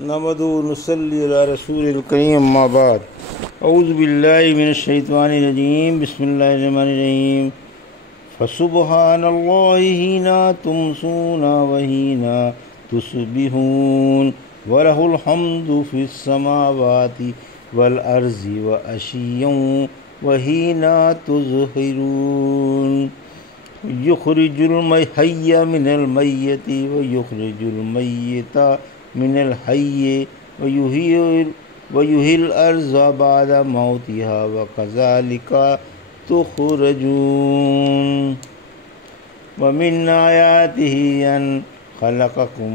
نحمدہ و نصلی علی رسول الکریم اما بعد اعوذ باللہ من الشیطان الرجیم بسم اللہ الرحمن الرحیم فسبحان اللہ حین تمسون وحین تصبحون ولہ الحمد فی السماوات والارض وعشیا وحین تظہرون یخرج الحی من المیت ویخرج المیت من الحی ویحیی الارض بعد موتها وکذالک تخرجون ومن آیاتہ ان خلقکم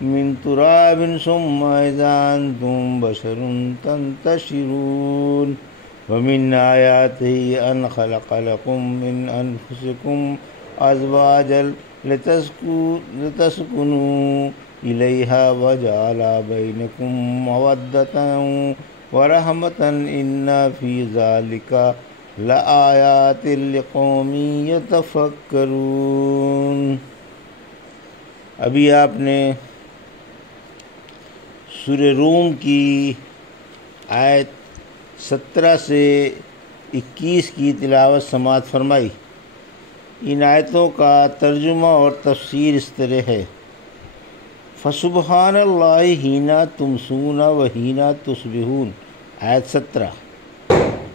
من تراب ثم اذا انتم بشر تنتشرون ومن آیاتہ ان خلق لکم من انفسکم ازواجا لتسکنوا الیہا وجعل بینکم مودۃ ورحمۃ ان فی ذلک لآیات لقوم یتفکرون۔ ابھی آپ نے سورہ روم کی آیت 17 سے 21 کی تلاوت سماعت فرمائی۔ ان آیتوں کا ترجمہ اور تفسیر اس طرح ہے: فسبحان اللہ حین تمسون وحین تصبحون، آیت 17۔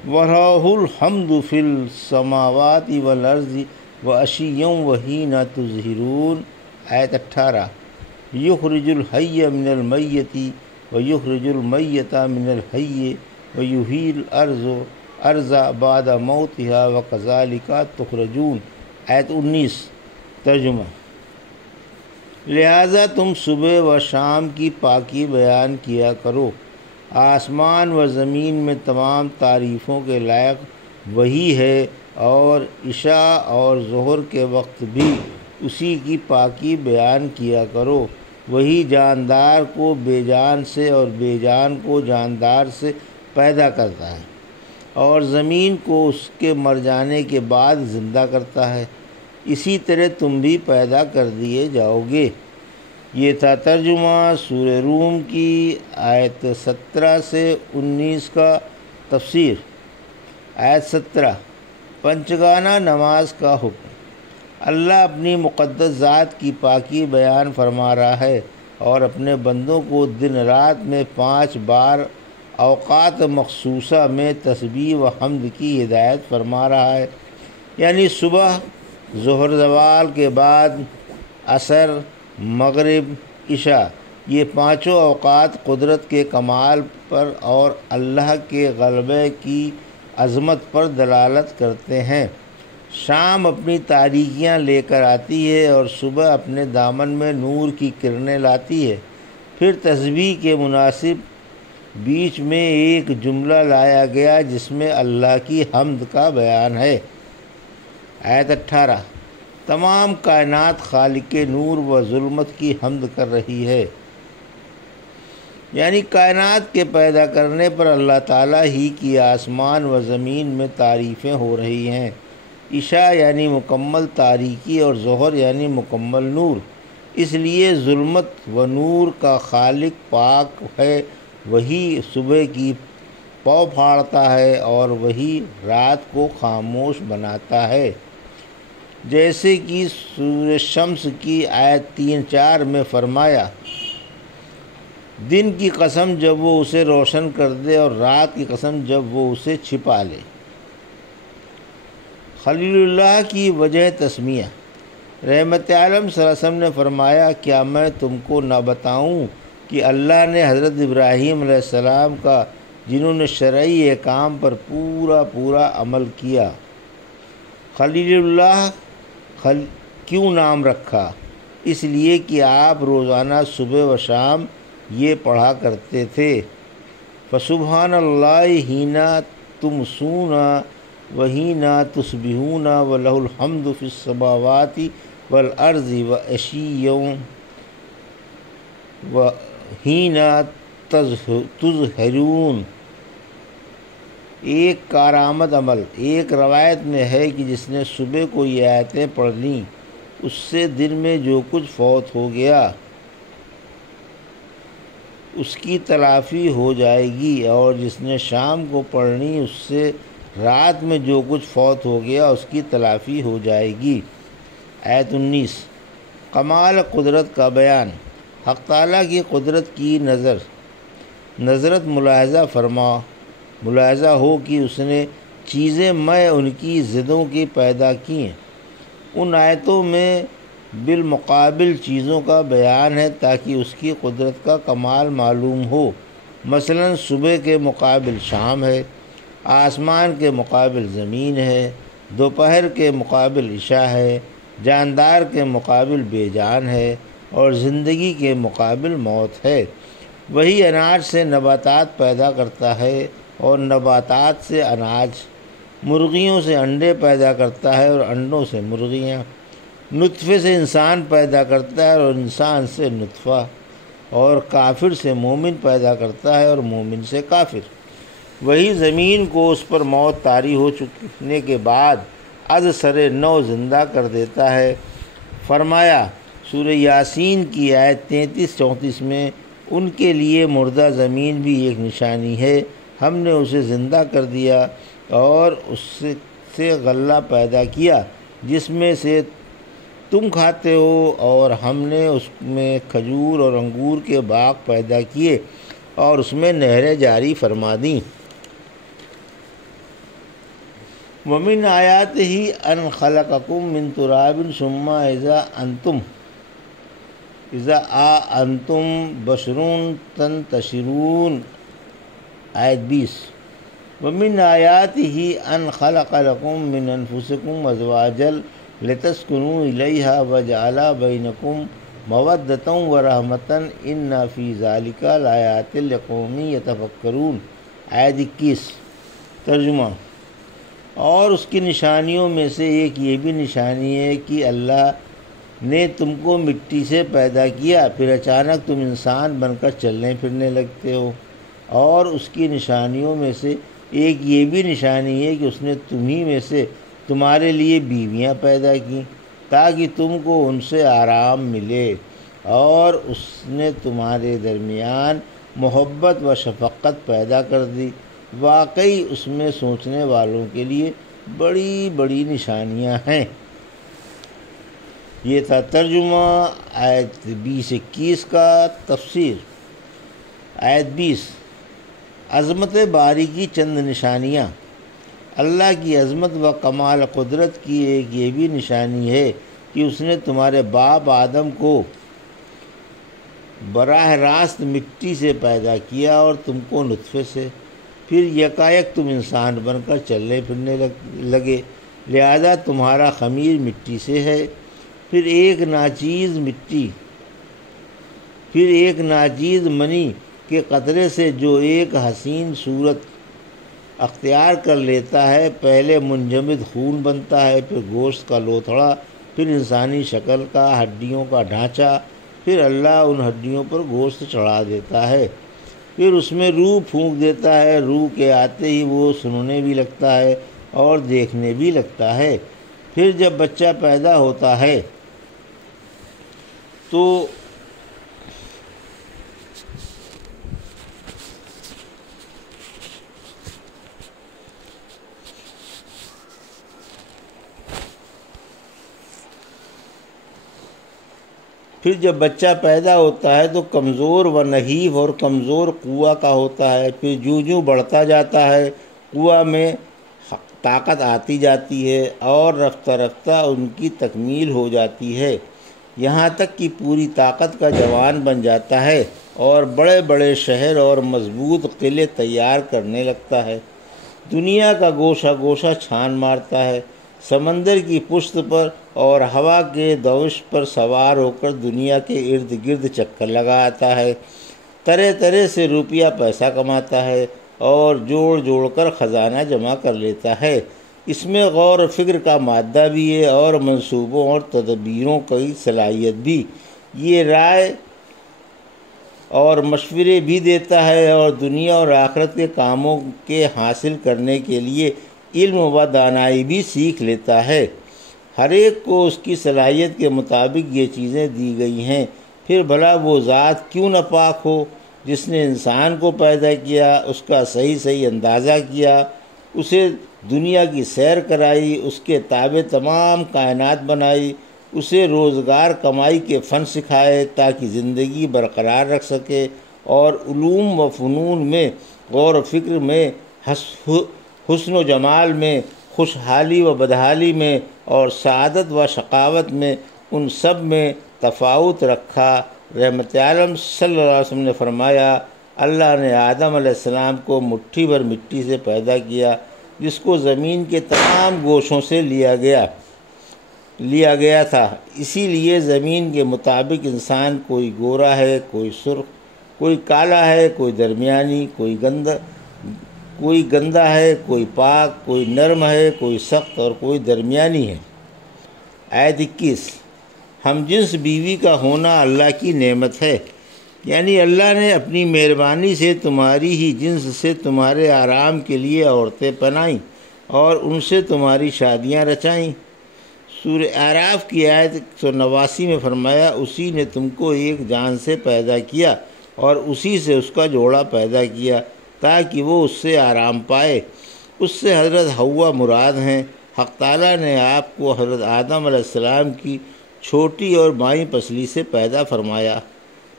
وَلَهُ الْحَمْدُ فِي السَّمَاوَاتِ وَالْأَرْضِ وَعَشِيًّا وَحِينَ تُظْهِرُونَ، آیت 18۔ یخرج الحی من المیت ویخرج المیت من الحی ویحیی الارض بعد موتها وکذالک تخرجون، آیت 19۔ ترجمہ: لہذا تم صبح و شام کی پاکی بیان کیا کرو، آسمان و زمین میں تمام تعریفوں کے لائق وہی ہے، اور عشاء اور ظہر کے وقت بھی اسی کی پاکی بیان کیا کرو۔ وہی جاندار کو بے جان سے اور بے جان کو جاندار سے پیدا کرتا ہے، اور زمین کو اس کے مر جانے کے بعد زندہ کرتا ہے، اسی طرح تم بھی پیدا کر دیے جاؤ گے۔ یہ تھا ترجمہ سورہ روم کی آیت 17 سے 19 کا تفسیر۔ آیت 17، پنچگانہ نماز کا حکم۔ اللہ اپنی مقدس ذات کی پاکی بیان فرما رہا ہے اور اپنے بندوں کو دن رات میں 5 بار اوقات مخصوصہ میں تسبیح و حمد کی ہدایت فرما رہا ہے، یعنی صبح، ظہر زوال کے بعد، عصر، مغرب، عشاء۔ یہ پانچوں اوقات قدرت کے کمال پر اور اللہ کے غلبے کی عظمت پر دلالت کرتے ہیں۔ شام اپنی تاریکیاں لے کر آتی ہے اور صبح اپنے دامن میں نور کی کرنیں لاتی ہے۔ پھر تسبیح کے مناسب بیچ میں ایک جملہ لایا گیا جس میں اللہ کی حمد کا بیان ہے۔ آیت 18، تمام کائنات خالق نور و ظلمت کی حمد کر رہی ہے، یعنی کائنات کے پیدا کرنے پر اللہ تعالیٰ ہی کی آسمان و زمین میں تعریفیں ہو رہی ہیں۔ عشاء یعنی مکمل تاریکی اور ظہر یعنی مکمل نور، اس لیے ظلمت و نور کا خالق پاک ہے، وہی صبح کی پو پھاڑتا ہے اور وہی رات کو خاموش بناتا ہے، جیسے کہ سورہ شمس کی آیت 3-4 میں فرمایا: دن کی قسم جب وہ اسے روشن کر دے اور رات کی قسم جب وہ اسے چھپا لے۔ خلیل اللہ کی وجہ تسمیہ۔ رحمت عالم صلی اللہ علیہ وسلم نے فرمایا: کیا میں تم کو نہ بتاؤں کہ اللہ نے حضرت ابراہیم علیہ السلام کا، جنہوں نے شرعی احکام پر پورا عمل کیا، خلیل اللہ کیوں نام رکھا؟ اس لیے کہ آپ روزانہ صبح و شام یہ پڑھا کرتے تھے: فسبحان اللہ حین تمسون وحین تصبحون ولہ الحمد فی السماوات والارض وعشیا وحین تظہرون۔ ایک کارآمد عمل۔ ایک روایت میں ہے کہ جس نے صبح کو یہ آیتیں پڑھ لیں اس سے دن میں جو کچھ فوت ہو گیا اس کی تلافی ہو جائے گی، اور جس نے شام کو پڑھنی اس سے رات میں جو کچھ فوت ہو گیا اس کی تلافی ہو جائے گی۔ آیت 19 کمال قدرت کا بیان۔ حق تعالیٰ کی قدرت کی نظرت ملاحظہ ہو کہ اس نے چیزیں میں ان کی ضدوں کی پیدا کی ہیں۔ ان آیتوں میں بالمقابل چیزوں کا بیان ہے تاکہ اس کی قدرت کا کمال معلوم ہو۔ مثلا صبح کے مقابل شام ہے، آسمان کے مقابل زمین ہے، دوپہر کے مقابل عشاء ہے، جاندار کے مقابل بے جان ہے، اور زندگی کے مقابل موت ہے۔ وہی اناج سے نباتات پیدا کرتا ہے اور نباتات سے اناج، مرغیوں سے انڈے پیدا کرتا ہے اور انڈوں سے مرغیاں، نطفے سے انسان پیدا کرتا ہے اور انسان سے نطفہ، اور کافر سے مومن پیدا کرتا ہے اور مومن سے کافر۔ وہی زمین کو اس پر موت طاری ہو چکنے کے بعد از سر نو زندہ کر دیتا ہے۔ فرمایا سورہ یاسین کی آیت 33-34 میں، ان کے لیے مردہ زمین بھی ایک نشانی ہے، ہم نے اسے زندہ کر دیا اور اس سے غلہ پیدا کیا جس میں سے تم کھاتے ہو، اور ہم نے اس میں کھجور اور انگور کے باغ پیدا کیے اور اس میں نہریں جاری فرما دیں۔ وَمِنْ آيَاتِهِ أَنْ خَلَقَكُم مِّن تُرَابٍ ثُمَّ إِذَا أَنْتُمْ بَشَرٌ تَنْتَشِرُونَ۔ آیت 20 وَمِنْ آيَاتِهِ أَنْ خَلَقَ لَكُم مِّنْ أَنفُسِكُمْ أَزْوَاجًا لِتَسْكُنُوا إِلَيْهَا وَجَعَلَ بَيْنَكُم مَّوَدَّةً وَرَحْمَةً إِنَّ فِي ذَلِكَ لَآيَاتٍ لِقَوْمٍ يَتَفَكَّرُونَ۔ آیت 21 ترجمہ۔ اور اس کی نشانیوں میں سے ایک یہ بھی نشانی ہے کہ اللہ نے تم کو مٹی سے پیدا کیا، پھر اچانک تم انسان بن کر چلنے پھرنے لگتے ہو۔ اور اس کی نشانیوں میں سے ایک یہ بھی نشانی ہے کہ اس نے تمہیں میں سے تمہارے لیے بیویاں پیدا کیں تاکہ تم کو ان سے آرام ملے، اور اس نے تمہارے درمیان محبت و شفقت پیدا کر دی۔ واقعی اس میں سوچنے والوں کے لیے بڑی بڑی نشانیاں ہیں۔ یہ تھا ترجمہ آیت 20-21 کا۔ تفسیر آیت 20 عظمت باری کی چند نشانیاں۔ اللہ کی عظمت و کمال قدرت کی ایک یہ بھی نشانی ہے کہ اس نے تمہارے باپ آدم کو براہ راست مٹی سے پیدا کیا اور تم کو نطفے سے، پھر یکایک تم انسان بن کر چلنے پھرنے لگے، لہذا تمہارا خمیر مٹی سے ہے، پھر ایک ناچیز منی کے قطرے سے جو ایک حسین صورت اختیار کر لیتا ہے، پہلے منجمد خون بنتا ہے، پھر گوشت کا لوتھڑا، پھر انسانی شکل کا، ہڈیوں کا ڈھانچہ، پھر اللہ ان ہڈیوں پر گوشت چڑھا دیتا ہے، پھر اس میں روح پھونک دیتا ہے، روح کے آتے ہی وہ سننے بھی لگتا ہے اور دیکھنے بھی لگتا ہے۔ پھر جب بچہ پیدا ہوتا ہے تو کمزور و نحیف اور کمزور قوہ کا ہوتا ہے، پھر جوں بڑھتا جاتا ہے قوہ میں طاقت آتی جاتی ہے اور رفتہ رفتہ ان کی تکمیل ہو جاتی ہے، یہاں تک کہ پوری طاقت کا جوان بن جاتا ہے اور بڑے بڑے شہر اور مضبوط قلعے تیار کرنے لگتا ہے، دنیا کا گوشہ گوشہ چھان مارتا ہے، سمندر کی پشت پر اور ہوا کے دوش پر سوار ہو کر دنیا کے ارد گرد چکر لگاتا ہے، طرح طرح سے روپیہ پیسہ کماتا ہے اور جوڑ جوڑ کر خزانہ جمع کر لیتا ہے۔ اس میں غور و فکر کا مادہ بھی ہے اور منصوبوں اور تدبیروں کی صلاحیت بھی، یہ رائے اور مشورے بھی دیتا ہے اور دنیا اور آخرت کے کاموں کے حاصل کرنے کے لیے علم و دانائی بھی سیکھ لیتا ہے۔ ہر ایک کو اس کی صلاحیت کے مطابق یہ چیزیں دی گئی ہیں۔ پھر بھلا وہ ذات کیوں نہ پاک ہو جس نے انسان کو پیدا کیا، اس کا صحیح اندازہ کیا، اسے دنیا کی سیر کرائی، اس کے تابع تمام کائنات بنائی، اسے روزگار کمائی کے فن سکھائے تاکہ زندگی برقرار رکھ سکے، اور علوم و فنون میں، غور و فکر میں، حسن و جمال میں، خوشحالی و بدحالی میں، اور سعادت و شقاوت میں، ان سب میں تفاوت رکھا۔ رحمت عالم صلی اللہ علیہ وسلم نے فرمایا، اللہ نے آدم علیہ السلام کو مٹھی بھر مٹی سے پیدا کیا، جس کو زمین کے تمام گوشوں سے لیا گیا تھا۔ اسی لیے زمین کے مطابق انسان کوئی گورا ہے، کوئی سرخ، کوئی کالا ہے، کوئی درمیانی، کوئی گندا ہے، کوئی پاک، کوئی نرم ہے، کوئی سخت، اور کوئی درمیانی ہے۔ آیت 21۔ ہم جنس بیوی کا ہونا اللہ کی نعمت ہے، یعنی اللہ نے اپنی مہربانی سے تمہاری ہی جنس سے تمہارے آرام کے لیے عورتیں بنائیں اور ان سے تمہاری شادیاں رچائیں۔ سورہ اعراف کی آیت 189 میں فرمایا، اسی نے تم کو ایک جان سے پیدا کیا اور اسی سے اس کا جوڑا پیدا کیا تاکہ وہ اس سے آرام پائے۔ اس سے حضرت حوا مراد ہیں۔ حق تعالیٰ نے آپ کو حضرت آدم علیہ السلام کی چھوٹی اور بائیں پسلی سے پیدا فرمایا۔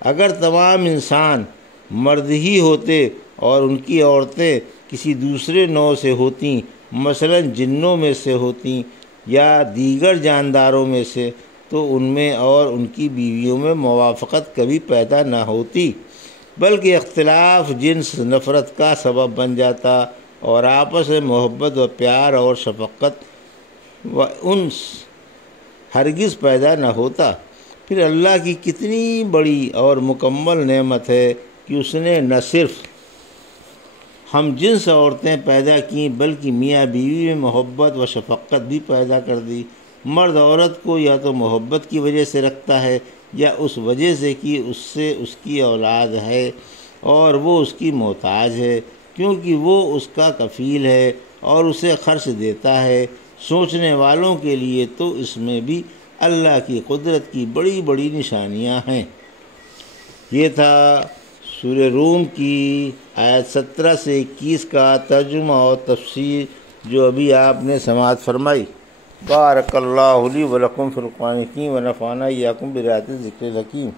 اگر تمام انسان مرد ہی ہوتے اور ان کی عورتیں کسی دوسرے نوع سے ہوتیں، مثلا جنوں میں سے ہوتیں یا دیگر جانداروں میں سے، تو ان میں اور ان کی بیویوں میں موافقت کبھی پیدا نہ ہوتی، بلکہ اختلاف جنس نفرت کا سبب بن جاتا اور آپس میں محبت و پیار اور شفقت و انس ہرگز پیدا نہ ہوتا۔ پھر اللہ کی کتنی بڑی اور مکمل نعمت ہے کہ اس نے نہ صرف ہم جنس عورتیں پیدا کیں بلکہ میاں بیوی میں محبت و شفقت بھی پیدا کر دی۔ مرد عورت کو یا تو محبت کی وجہ سے رکھتا ہے یا اس وجہ سے کہ اس سے اس کی اولاد ہے اور وہ اس کی محتاج ہے، کیونکہ وہ اس کا کفیل ہے اور اسے خرچ دیتا ہے۔ سوچنے والوں کے لیے تو اس میں بھی اللہ کی قدرت کی بڑی بڑی نشانیاں ہیں۔ یہ تھا سورہ روم کی آیت 17 سے 21 کا ترجمہ اور تفسیر جو ابھی آپ نے سماعت فرمائی۔ بارک اللہ لی و لکم فی القرآن الحکیم و نفعنی ایاکم بآیات الذکر الحکیم۔